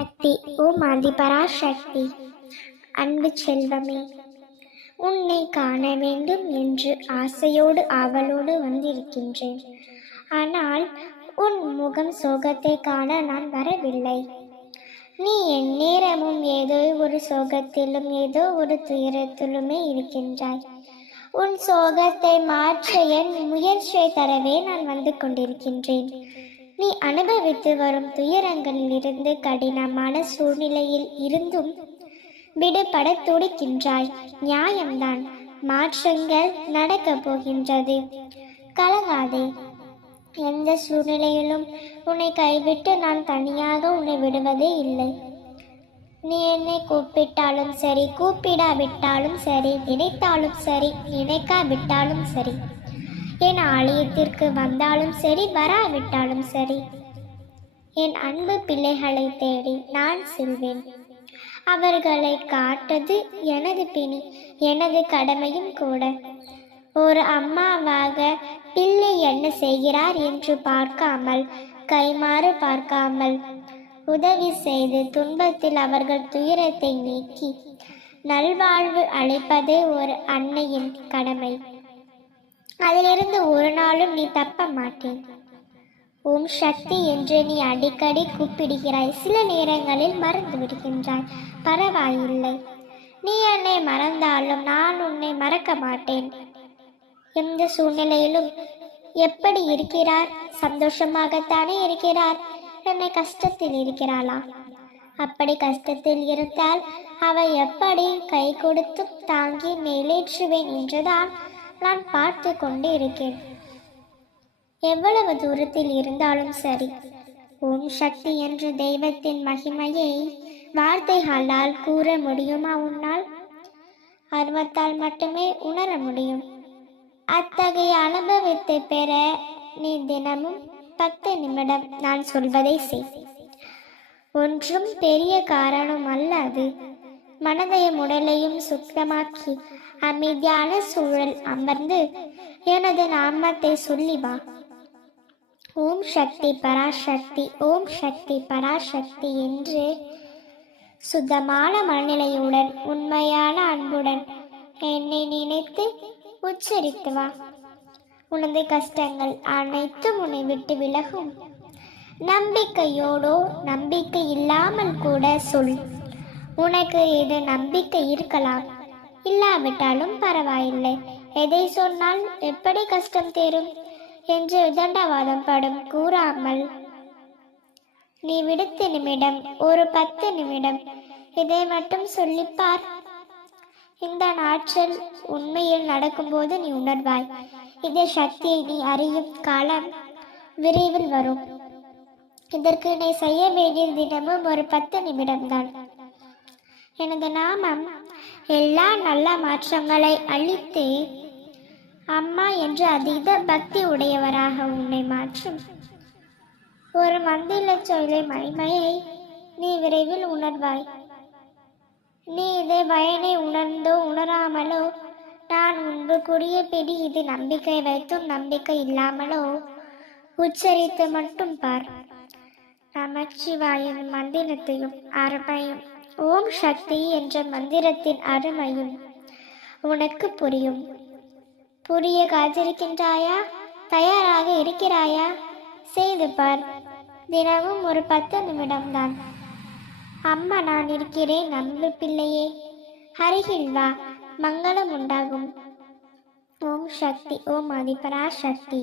சக்தி ஓம் ஆதிபராசக்தி. அன்பு செல்வமே, உன்னை காண வேண்டும் என்று ஆசையோடு ஆவலோடு வந்திருக்கின்றேன். ஆனால் உன் முகம் சோகத்தை காண நான் வரவில்லை. நீ என் நேரமும் ஏதோ ஒரு சோகத்திலும் ஏதோ ஒரு துயரத்திலுமே இருக்கின்றாய். உன் சோகத்தை மாற்ற என் முயற்சியை தரவே நான் வந்து கொண்டிருக்கின்றேன். நீ அனுபவித்து வரும் துயரங்களில் இருந்து, கடினமான சூழ்நிலையில் இருந்தும் விடுபட துடிக்கின்றாய். நியாயம்தான், மாற்றங்கள் நடக்கப் போகின்றது. கலங்காதே. எந்த சூழ்நிலையிலும் உன்னை கைவிட்டு நான் தனியாக உன்னை விடுவதே இல்லை. நீ என்னை கூப்பிட்டாலும் சரி, கூப்பிடாவிட்டாலும் சரி, நினைத்தாலும் சரி, நினைக்காவிட்டாலும் சரி, என் ஆலயத்திற்கு வந்தாலும் சரி, வராவிட்டாலும் சரி, என் அன்பு பிள்ளைகளை தேடி நான் செல்வேன். அவர்களை காட்டது எனது பிணி, எனது கடமையும் கூட. ஒரு அம்மாவாக பிள்ளை என்ன செய்கிறார் என்று பார்க்காமல், கைமாறு பார்க்காமல் உதவி செய்து துன்பத்தில் அவர்கள் துயரத்தை நீக்கி நல்வாழ்வு அளிப்பதே ஒரு அன்னையின் கடமை. அதிலிருந்து ஒரு நாளும் நீ தப்ப மாட்டேன். ஓம் சக்தி என்று நீ அடிக்கடி கூப்பிடுகிறாய். சில நேரங்களில் மறந்து விடுகின்றாய். பரவாயில்லை, நீ என்னை மறந்தாலும் நான் உன்னை மறக்க மாட்டேன். எந்த சூழ்நிலையிலும் எப்படி இருக்கிறார்? சந்தோஷமாகத்தானே இருக்கிறார். என்னை கஷ்டத்தில் இருக்கிறாளா? அப்படி கஷ்டத்தில் இருந்தால் அவ எப்படி கை கொடுத்து தாங்கி மேலேற்றுவேன் என்றுதான் நான் பார்த்து கொண்டு இருக்கேன். எவ்வளவு தூரத்தில் இருந்தாலும் சரி, ஓம் சக்தி என்ற தெய்வத்தின் மகிமையை வார்த்தைகளால் கூற முடியுமா உன்னால்? அனுபவத்தால் மட்டுமே உணர முடியும். அத்தகைய அனுபவத்தை பெற நீ தினமும் 10 நிமிடம் நான் சொல்வதை செய். ஒன்றும் பெரிய காரணம் அல்ல அது. மனதையும் உடலையும் சுத்தமாக்கி அமைதியான சூழல் அமர்ந்து எனது நாமத்தை சொல்லி வா. ஓம் சக்தி பராசக்தி, ஓம் சக்தி பராசக்தி என்று சுத்தமான மனநிலையுடன், உண்மையான அன்புடன் என்னை நினைத்து உச்சரித்து வா. உனது கஷ்டங்கள் அனைத்தும் உன்னை விட்டு விலகும். நம்பிக்கையோடோ நம்பிக்கை இல்லாமல் கூட சொல். உனக்கு இது நம்பிக்கை இருக்கலாம், இல்லாவிட்டாலும் பரவாயில்லை. எதை சொன்னால் எப்படி கஷ்டம் தேரும் என்று விதண்டாவாதம் படும் கூறாமல் நீ விடுத்த நிமிடம், ஒரு 10 நிமிடம் இதை மட்டும் சொல்லிப்பார். இந்த நாட்கள் உண்மையில் நடக்கும்போது நீ உணர்வாய். இதே சக்தியை நீ அறியும் காலம் விரைவில் வரும். இதற்கு நீ செய்ய வேண்டிய தினமும் ஒரு 10 நிமிடம்தான். எனது நாமம் எல்லா நல்ல மாற்றங்களை அளித்து அம்மா என்று அதீத பக்தி உடையவராக உன்னை மாற்றும் ஒரு மந்திர சொல்லை மகிமையை நீ விரைவில் உணர்வாய். நீ இதை பயனை உணர்ந்தோ உணராமலோ நான் முன்பு கூடிய பிடி இது நம்பிக்கை வைத்தும் நம்பிக்கை இல்லாமலோ உச்சரித்து மட்டும் பார். நமச்சிவாயின் மந்திரத்தையும் அருமையும், ஓம் சக்தி என்ற மந்திரத்தின் அருமையும் உனக்கு புரியும். புரிய காத்திருக்கின்றாயா? தயாராக இருக்கிறாயா? செய்து பார். தினமும் ஒரு 10 நிமிடம்தான். அம்மா நான் இருக்கிறேன், நம்பு பிள்ளையே. அருகில் வா, மங்களம் உண்டாகும். ஓம் சக்தி, ஓம் ஆதிபராசக்தி.